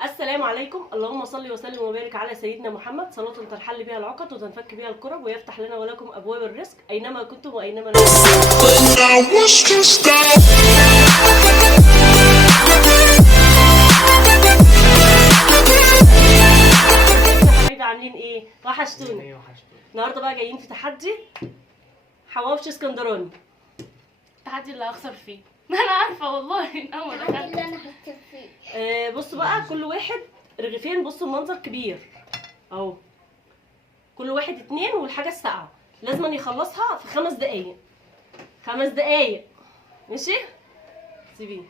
السلام عليكم، اللهم صل وسلم وبارك على سيدنا محمد، صلاة تنحل بها العقد وتنفك بها الكرب ويفتح لنا ولكم ابواب الرزق اينما كنتم واينما حبايبي عاملين ايه؟ وحشتونا. النهارده بقى جايين في تحدي حواوشي اسكندراني. التحدي اللي هخسر فيه. انا عارفه والله ان اول التحدي اللي انا هكتب فيه. بصوا بقى، كل واحد رغيفين. بصوا المنظر كبير اهو، كل واحد 2 والحاجه الساقعه لازم يخلصها في 5 دقايق. 5 دقايق ماشي؟ سيبيه.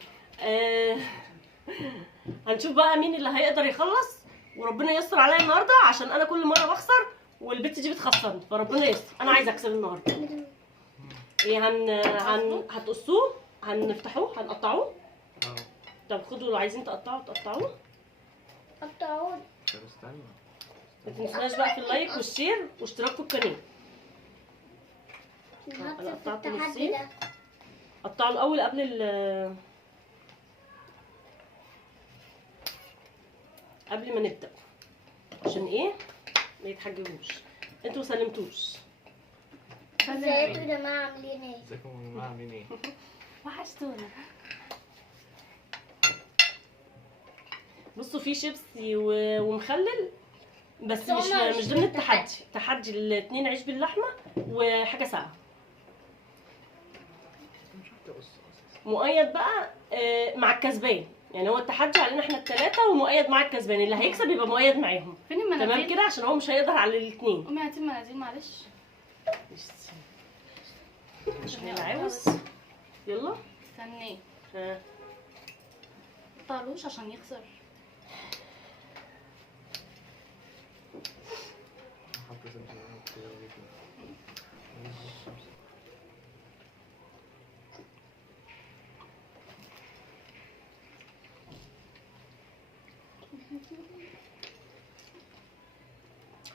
هنشوف بقى مين اللي هيقدر يخلص، وربنا يستر عليا النهارده عشان انا كل مره بخسر والبت دي بتخسرني، فربنا يستر. انا عايزه اكسب النهارده. ايه هتقصوه، هنفتحوه، هنقطعوه. طب خدوا لو عايزين تقطعوه. قطعوني. طب استنى. ما تنسوناش بقى في اللايك والشير واشتراك في القناه. هكتب في التحدي ده. قطعوا الاول قبل ما نبدا، عشان ايه ما يتحججوش. انتوا سلمتوش. ازيكم يا جماعه عاملين ايه؟ ازيكم يا جماعه عاملين ايه؟ وحشتونا. بصوا في شيبسي ومخلل، بس هما مش ضمن التحدي. تحدي ال2 عيش باللحمه وحاجه ساقعه. مش عارف اقص اساسا. مؤيد بقى مع الكسبان، يعني هو التحدي علينا احنا ال3 ومؤيد مع الكسبان. اللي هيكسب يبقى مؤيد معاهم. فين المناديل؟ تمام كده، عشان هو مش هيقدر على الاثنين. امي هاتي المناديل معلش. مش عاوز. يلا استني ها. طالوش عشان يخسر. حط زنجبيل كده وجبنة.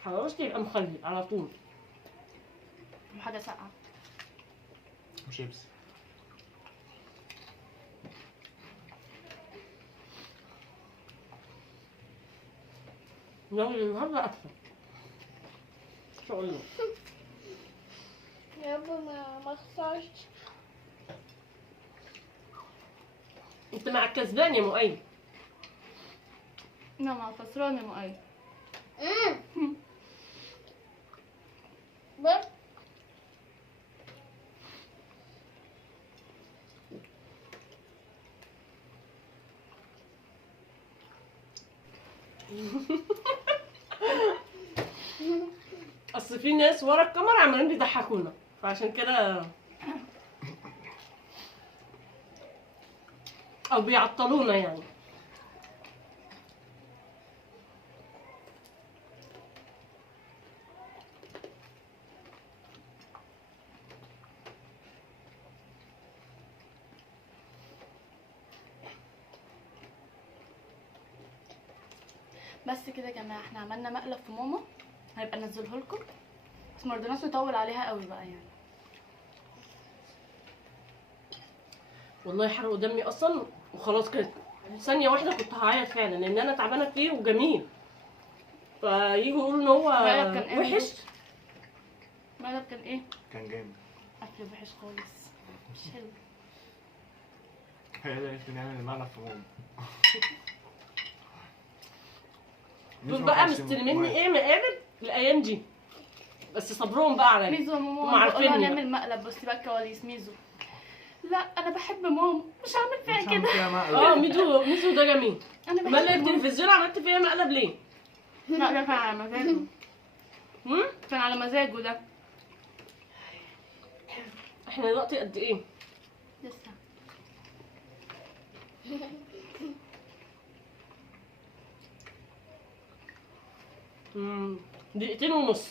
حواوشي يبقى مخلل على طول. وحاجه ساقعه. وشيبسي. لو النهارده اكتر ان شاء الله. يا رب ما اخسرش. انت مع الكسبان يا مؤيد. انا مع خسران يا مؤيد. بص اصل في ناس ورا الكاميرا عمالين بيضحكونا، فعشان كده او بيعطلونا يعني. بس كده يا جماعه، احنا عملنا مقلب في ماما، هنبقى ننزله لكم، بس ما رضيناش نطول عليها قوي بقى يعني. والله حرقوا دمي اصلا وخلاص كده. ثانيه واحده كنت هعيط فعلا، لان انا تعبانه كتير وجميل، فييجوا يقولوا ان هو المقلب كان إيه؟ وحش. المقلب كان ايه؟ كان جامد. اكل وحش خالص، مش حلو. هي ده اللي نعمل المقلب في ماما. دول بقى مستلميني ايه مقالب الايام دي، بس صبرهم بقى عليا. ميزو يا هم ماما بقول عارفيني هنعمل مقلب. بصي بقى الكواليس. ميزو لا انا بحب ماما، مش هعمل فيها كده. ميزو ده جميل. انا بحب امال ماما. التلفزيون عملت فيها مقلب ليه؟ لا ده كان على مزاجه. كان على مزاجه ده. احنا دلوقتي قد ايه؟ لسه دقيقتين ونص.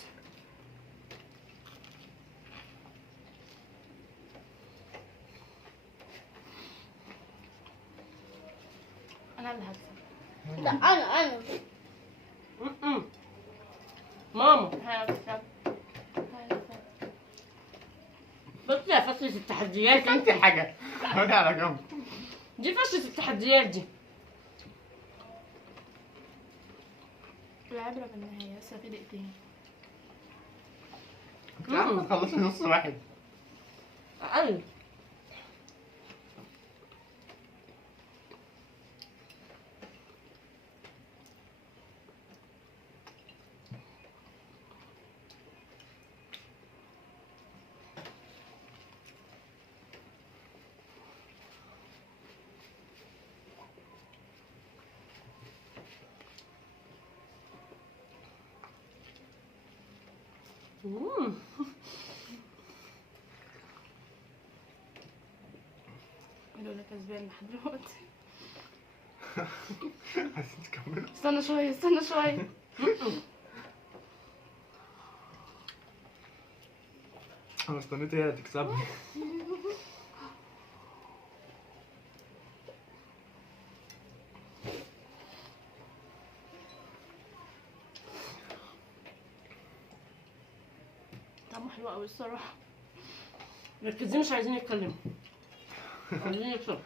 انا اللي هكسب. لا انا ماما هكسب. بصي يا فشلة التحديات انت حاجة. خدي على جنب. دي فشلة التحديات دي. العبرة بالنهاية، لسه في دقيقتين. مش عارف تخلصي نص واحد. اقل. يقولوا لك كسبان لحد دلوقتي. عايزين تكملوا؟ استنى شوية استنى شوية. انا استنيت هي تكسبني. طعمه حلو قوي الصراحة. مركزين مش عايزين يتكلموا. عايزين يكسبوا.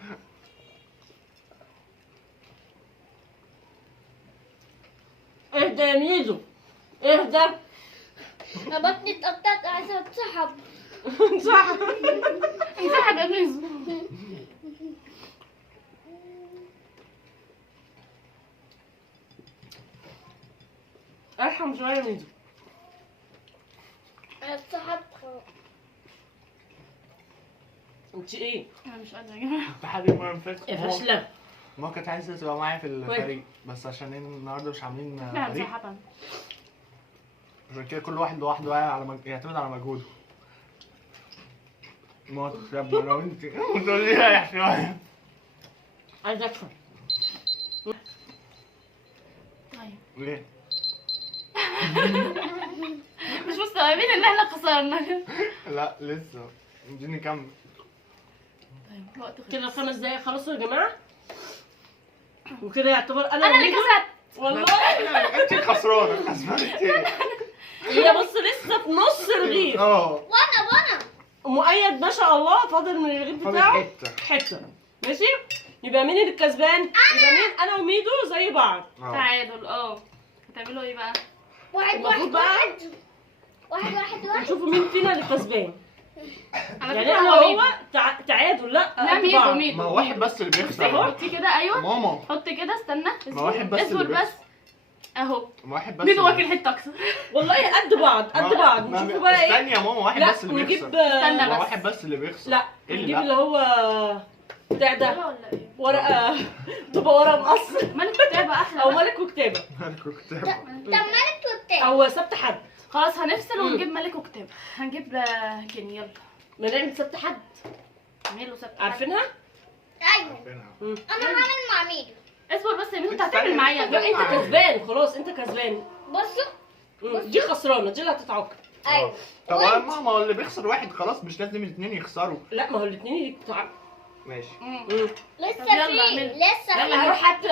اهدى يا ميزو. اهدى. انا بطني اتقطعت عايزة اتسحب. صح. انسحب يا ميزو. ارحم شويه يا ميزو. انا اتسحبت خلاص. انت ايه؟ انا مش قادرة يا جماعة. التحدي المره اللي فاتت يا فاشله. ما كانت عايزه تبقى معايا في الفريق بس عشان النهارده مش عاملين لا فريق، انسحب. عشان كده كل واحد لوحده على يعتمد على مجهوده. ما تخرب لو انت تقول لي رايح شويه. عايز اكسب. طيب ليه؟ مش مستوعبين ان احنا خسرنا. لا لسه اديني كمل. طيب الوقت خلص. كده 5 دقايق خلصوا يا جماعه. وكده يعتبر انا اللي وميزو- كسبت. والله. انت خسرانه خسرانه. هي بص لسه في نص الرغيف. وانا مؤيد ما شاء الله فاضل من الرغيف فاضل بتاعه حتة. حته. ماشي. يبقى مين اللي الكسبان؟ يبقى مين؟ انا وميدو زي بعض. تعادل. هتعملوا ايه بقى؟ واحد المفروض واحد بقى واحد نشوفوا مين فينا اللي كسبان. على يعني فكرة انا هو وهو تعادل. لا لا قد ميدو بعض. ميدو. ما هو واحد بس اللي بيخسر. حطي كده. ايوه ماما حط كده. استنى ما واحد بس اصبر اللي بس. اهو ما واحد بس ميدو اللي واكل حته اكثر. والله قد بعض قد بعض. نشوفوا بقى ايه. استني يا ماما واحد لا بس اللي نجيب بيخسر. استنى ما بس. واحد بس اللي بيخسر. لا إيه اللي نجيب لا؟ اللي هو بتاع ده ولا ايه؟ ورقه. تبقى ورقه مقص ملك كتابه احلى. او ملك وكتابه مالك وكتاب. طب مالك والتاني او سبت حد. خلاص هنفصل ونجيب ملك وكتابه. هنجيب جنيه. يلا ما نعمل سبت حد. اعملوا سبت. عارفينها؟ ايوه انا هعمل مع ميدو. اصبر بس يا ميدو. انت استنى، هتعمل معايا. لا انت كسبان خلاص. انت كسبان. بصوا دي خسرانه. دي اللي هتتعاقب. ايوه طب ماما هو اللي بيخسر واحد خلاص مش لازم الاثنين يخسروا. لا ما هو الاثنين يتعاقبوا. ماشي. لسه طب يلا في اعمل. لسه يلا هنروح حتى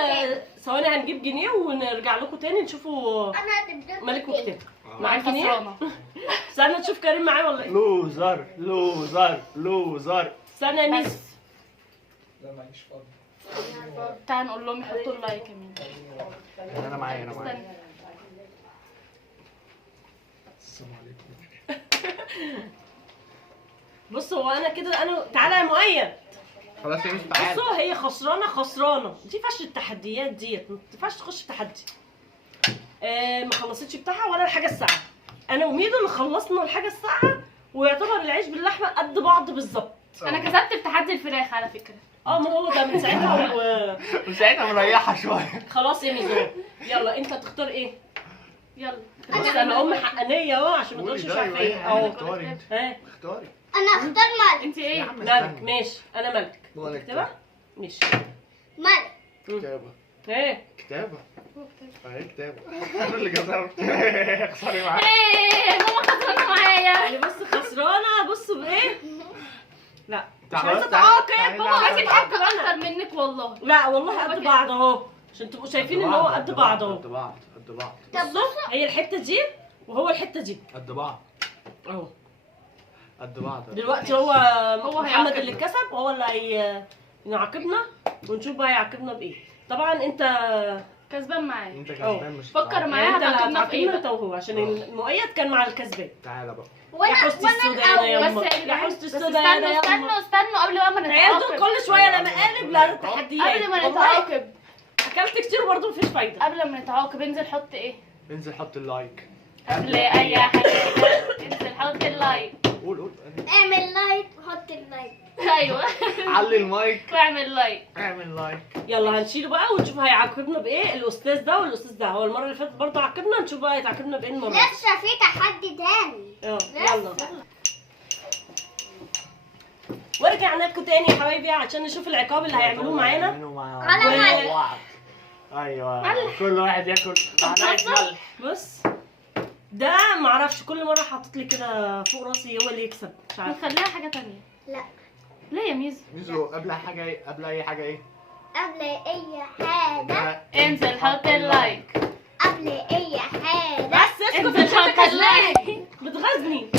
ثواني هنجيب جنيه ونرجع لكم تاني نشوفوا انا هتبدا ملك وكتاب. مع مع الجنيه. الخسرانه. استنى نشوف كريم معاه ولا ايه. لوزر لوزر لوزر. استنى يا ميس. بس تعال نقول لهم يحطوا اللايك يا ميدو. انا معايا استنى. السلام عليكم. بصوا هو انا كده تعالى يا مؤيد. خلاص يا مس تعالى. بصوا هي خسرانه. دي فيهاش التحديات ديت. ما تنفعش تخش في تحدي. ما خلصتش بتاعها ولا الحاجه الساعه. انا وميدو اللي خلصنا الحاجه الساعه ويعتبر العيش باللحمه قد بعض بالظبط. انا كسبت في تحدي الفراخ على فكره. ما هو ده من ساعتها وساعتها مريحه شويه. خلاص يا ميزو. يلا انت تختار ايه؟ يلا. بص انا ام حقانيه اهو عشان ما تقولش مش عارفه ايه اهو. اختاري انت. ها اختاري. انا اختار ملك انت يا ايه؟ عم ملك. استنى. ماشي انا ملك. ملك. تكتبها؟ ماشي. ملك كتابه ايه كتابه اهي كتابه. انا اللي كسبت. اخسري معايا. ايه ماما خسرانه معايا. يعني بص خسرانه. بص بايه؟ لا مش تعالى، عايزه تعالى، اتعاقب. تعالى. بابا عايزه عايزه اتحكم اتعاقب اكتر انا. منك والله. لا والله قد بعض اهو عشان تبقوا شايفين ان هو قد بعض اهو. قد بعض قد بعض بصوا هي الحته دي وهو الحته دي قد بعض اهو. قد بعض. دلوقتي هو محمد هيعاقبنا. اللي كسب وهو اللي هيعاقبنا ونشوف بقى هيعاقبنا بايه. طبعا انت كسبان معايا. انت كسبان مش فكر معايا. يعني انت اللي هتعاقبنا في ايه هتعاقبنا بقى؟ انت وهو عشان المؤيد كان مع الكسبان. تعالى بقى. يا حسن السوداء يا بس يما، يا يا جدعان، حسن بس السوداء يا يما. استنوا قبل بقى ما العيال دول نتعاقب. كل شويه لما اقلب لا تحديات. قبل ما والله نتعاقب اكلت كتير برضه مفيش فايده. قبل ما نتعاقب انزل حط ايه؟ انزل حط اللايك. قبل اي حاجه انزل حط اللايك. قول اعمل لايك وحط اللايك. ايوه علي المايك. واعمل لايك. اعمل لايك. يلا هنشيله بقى ونشوف هيعاقبنا بايه الاستاذ ده والاستاذ ده. هو المره اللي فاتت برضه عاقبنا، نشوف بقى هيتعاقبنا بايه المره دي. لسه في تحدي تاني. يلا وارجعنا لكم تاني يا حبايبي عشان نشوف العقاب اللي هيعملوه معانا. على ملح. ايوه كل واحد ياكل معلقه ملح. بص ده معرفش كل مره حاطط لي كده فوق راسي هو اللي يكسب مش عارفه. نخليها حاجه تانية. لا ليه يا ميزو؟ ميزو قبل حاجه ايه؟ قبل اي حاجه ايه؟ قبل اي حاجة. انزل حط اللايك. قبل اي حاجة. بس اسكت انزل عشان حط انت اللايك. كسبان بتغازني.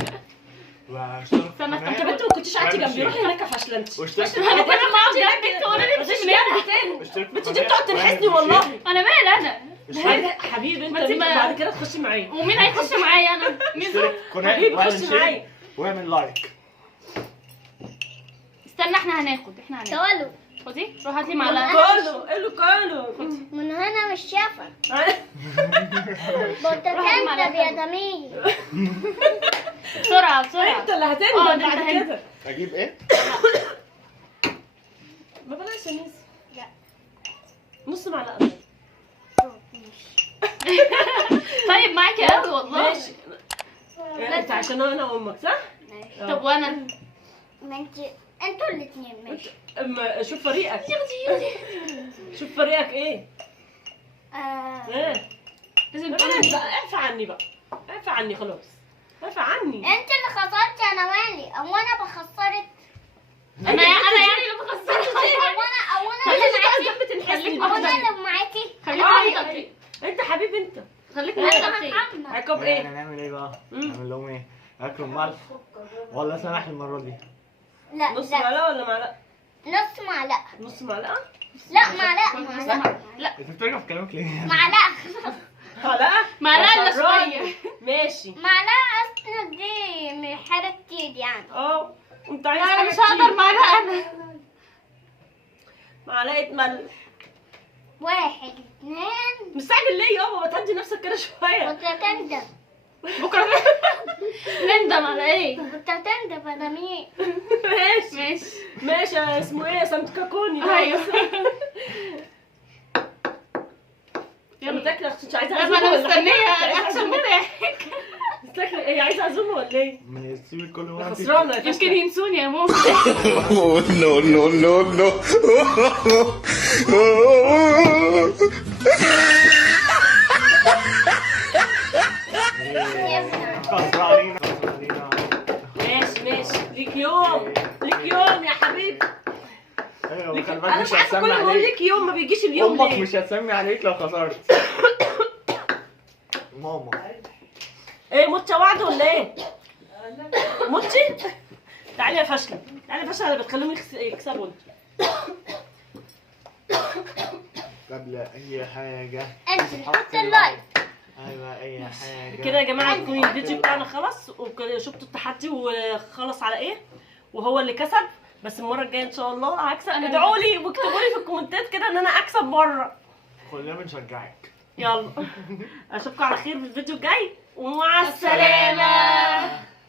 استنى انت بنت ما كنتش قاعده جنبي روحي هناك فشلنتي. واشترك انا كنت معاك جنبك تقولي لي مفيش مش جنبي تاني. اشترك بنتي دي بتقعد تنحسني والله. انا مالي انا. حبيبي انت ما انت ما- بعد كده تخشي معايا. ومين هيخش معايا انا؟ ميزو. اشترك قناه حبيبي واعمل خش شير معايا. واعمل لايك. استنى احنا هناخد تعالوا خدي روح هات لي معلقه. كله اللي كله. من هنا مش شافك. روح بتكنتب يا جميل. بسرعه بسرعه. انت اللي اه، هتندم ده انت بعد هند. كده. اجيب ايه؟ ما بلاش يا ميس. لا. نص معلقه. طيب معاكي قوي والله. ماشي. انت عشان انا امك صح؟ طب وانا؟ ما انتوا الاثنين ماشي. اما شوف فريقك. شوف فريقك ايه؟ ايه؟ لازم طب انا تقولي اعفى عني بقى. اعفى عني خلاص. اعفى عني. انت اللي خسرت انا مالي. او انا بخسرت. انا يعني اللي بخسرك. او انا انت اللي اللي قاعد معاكي. جنب تنحسني. او انا اللي معاكي. خليك معايا. انت حبيبي انت. خليك انا معايا. محمد. عقاب ايه؟ هنعمل ايه بقى؟ نعمل لهم ايه؟ اكلوا ملح ولا سمح المره دي؟ لا نص لا معلقه ولا معلقه؟ نص معلقه. نص معلقه؟ لا معلقه. لا انت بترجع في كلامك ليه؟ معلقه. معلقه؟ معلقه الا شراني. شويه. ماشي. معلقه اصلا دي من حاجه كتير يعني. انت عايز انا حاجة مش كتير. هقدر معلقه انا. معلقه ملح. 1 2 مستعجل ليه يابا؟ ما تهدي نفسك كده شويه. بتكنتب. بكره نندم على ايه؟ بتكنتب يا جميل. ماشي ماشي. ماشي. اسمه ايه؟ سمككوني. ايوه. يلا تاكلي يا اختي. مش عايزه لما اعزمه انا ولا حاجة؟ مستنيه مش عايزة الاكشن أعزمه؟ بتاعك. تاكلي ايه؟ عايزه اعزمه ولا ايه؟ ما يسيبي كل مره خسرانه يا يمكن فاشلة. ينسوني يا ماما. Oh no no no no! خسرانين. ماشي ليك يوم. ليك يوم يا حبيبي. ايوه ليك... خلي بالك انا مش مش عارفه هتسمي كل ما اقول عليك. لك يوم ما بيجيش اليوم امك ليه؟ مش هتسمي عليك لو خسرت. ماما ايه متش وعد ولا ايه؟ متشي؟ تعالي يا فاشله. تعالي يا فاشله اللي بتخليهم يكسبوا انتوا. قبل اي حاجه انزل حط اللايك. ايوه اي حاجه كده يا جماعه يكون الفيديو بتاعنا خلص وكده شفتوا التحدي وخلص على ايه وهو اللي كسب. بس المره الجايه ان شاء الله هكسب. ادعوا لي واكتبوا لي في الكومنتات كده ان انا اكسب مره. كلنا بنشجعك. يلا اشوفكم على خير في الفيديو الجاي ومع السلامه.